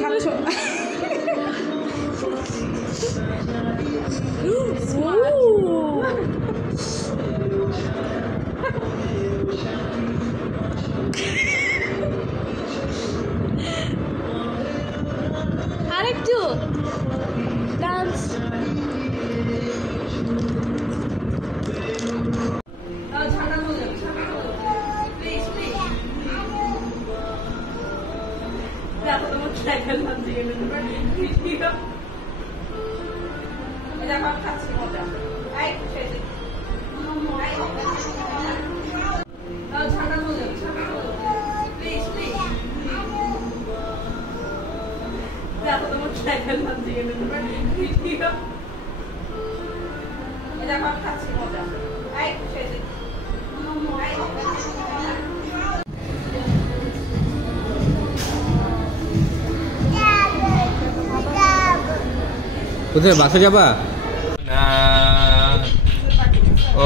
খাচ্ছো আরেকটু ডান্স কোথায় বাসে যাবা না?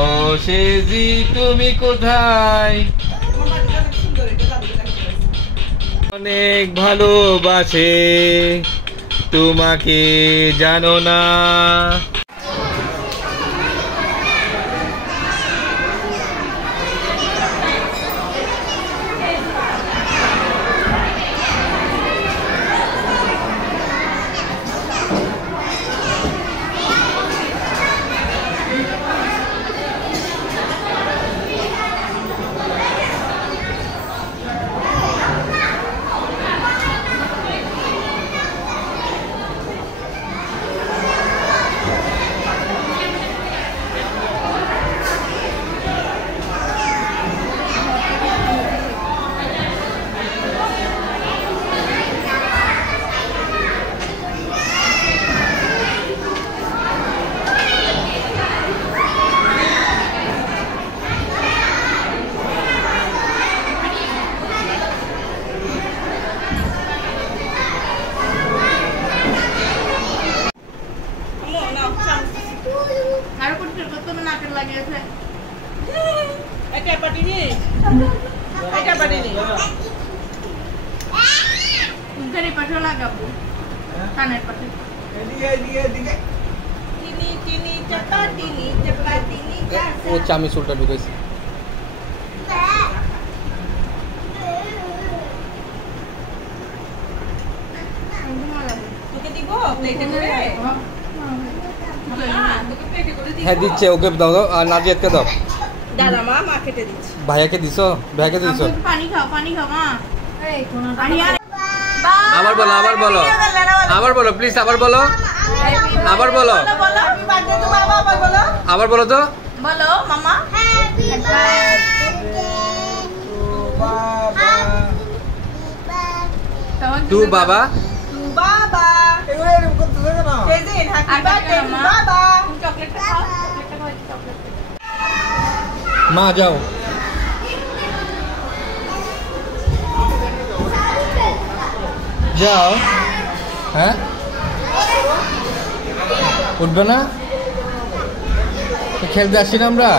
ও সেজি তুমি কোথায়? অনেক ভালোবাসে তোমাকে জানো না। ও চামি চুলটা ঢুকেছে। হ্যাঁ দিচ্ছে, ওকে দাও আর নাজিয়াতকে দাও। দাদা মা মা কেটে দিচ্ছে। ভাইয়াকে দিছো? ভাইয়াকে দিছো? পানি খাও মা। আবার বলো আবার বলো প্লিজ, আবার বলো আবার বলো তো বলো মামা। তু বাবা মা যাও। যাও। হ্যাঁ উঠবে না? খেলতে আসছি না আমরা।